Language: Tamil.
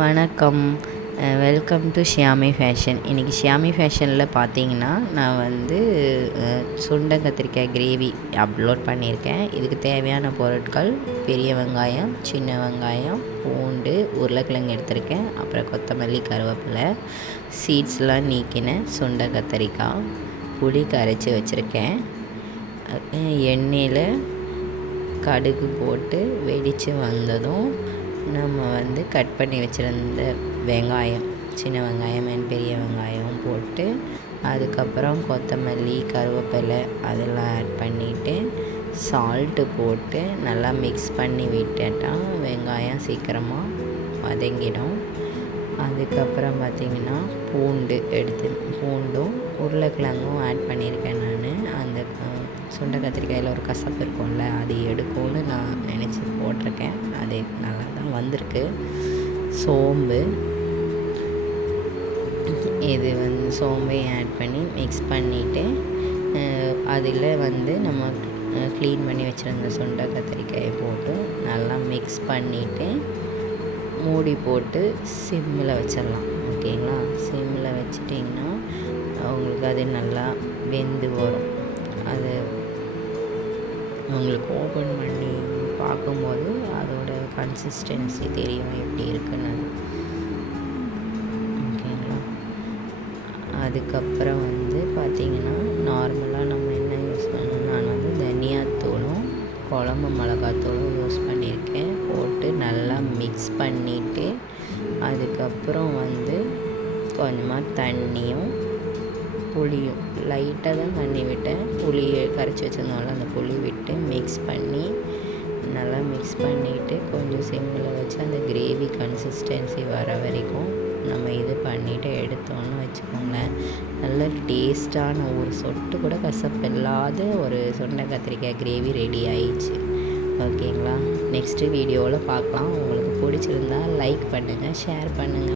வணக்கம். Welcome to Xiaomi fashion. இன்றைக்கி ஷியாமி ஃபேஷனில் பார்த்தீங்கன்னா நான் வந்து சுண்டை கத்திரிக்காய் கிரேவி அப்லோட் பண்ணியிருக்கேன். இதுக்கு தேவையான பொருட்கள் பெரிய வெங்காயம், சின்ன வெங்காயம், பூண்டு, உருளைக்கிழங்கு எடுத்திருக்கேன். அப்புறம் கொத்தமல்லி, கருவேப்பிலை, சீட்ஸ்லாம் நீக்கின சுண்டை கத்திரிக்காய், புளி கரைச்சி வச்சுருக்கேன். எண்ணெயில் கடுகு போட்டு வெடித்து வந்ததும் நம்ம வந்து கட் பண்ணி வச்சுருந்த வெங்காயம், சின்ன வெங்காயம் அண்ட் பெரிய வெங்காயம் போட்டு அதுக்கப்புறம் கொத்தமல்லி, கருவேப்பிலை அதெல்லாம் ஆட் பண்ணிவிட்டு சால்ட்டு போட்டு நல்லா மிக்ஸ் பண்ணி விட்டுட்டால் வெங்காயம் சீக்கிரமாக வதங்கிடும். அதுக்கப்புறம் பார்த்திங்கன்னா பூண்டும் உருளைக்கிழங்கும் ஆட் பண்ணியிருக்கேன். நான் அந்த சுண்டை கத்திரிக்காயில் ஒரு கசப்பு இருக்கும்ல, அது எடுக்கும்னு நான் நினச்சி போட்டிருக்கேன். அது நல்லா தான் வந்திருக்கு. சோம்பு, இது வந்து சோம்பையும் ஆட் பண்ணி மிக்ஸ் பண்ணிவிட்டு அதில் வந்து நம்ம க்ளீன் பண்ணி வச்சுருந்த சுண்டை கத்திரிக்காயை போட்டு நல்லா மிக்ஸ் பண்ணிவிட்டு மூடி போட்டு சிம்மில் வச்சிடலாம். ஓகேங்களா? சிம்மில் வச்சிட்டிங்கன்னா உங்களுக்கு அது நல்லா வெந்து வரும். அது உங்களுக்கு ஓப்பன் பண்ணி பார்க்கும்போது அதோட கன்சிஸ்டன்சி தெரியும் எப்படி இருக்குன்னு. ஓகேங்களா? அதுக்கப்புறம் வந்து பார்த்திங்கன்னா நார்மலாக நம்ம என்ன யூஸ் பண்ணணும், நான் வந்து தனியாத்தூளும் குழம்பு மிளகாத்தூளும் யூஸ் பண்ணியிருக்கேன். போட்டு நல்லா மிக்ஸ் பண்ணிவிட்டு அதுக்கப்புறம் வந்து கொஞ்சமாக தண்ணியும் புளியும் லைட்டாக தான் தண்ணி விட்டேன். புளியை கரைச்சி வச்சுருந்தோம்ல, அந்த புளி விட்டு மிக்ஸ் பண்ணி நல்லா மிக்ஸ் பண்ணிவிட்டு கொஞ்சம் சிம்மில் வச்சு அந்த கிரேவி கன்சிஸ்டன்சி வர வரைக்கும் நம்ம இது பண்ணிவிட்டு எடுத்தோன்னு வச்சுக்கோங்களேன். நல்ல டேஸ்ட்டான ஒரு சொட்டு கூட கசப்பு இல்லாத ஒரு சுண்டை கத்திரிக்காய் கிரேவி ரெடி ஆயிடுச்சு. ஓகேங்களா? நெக்ஸ்ட்டு வீடியோவில் பார்க்கலாம். உங்களுக்கு பிடிச்சிருந்தா லைக் பண்ணுங்கள், ஷேர் பண்ணுங்கள்.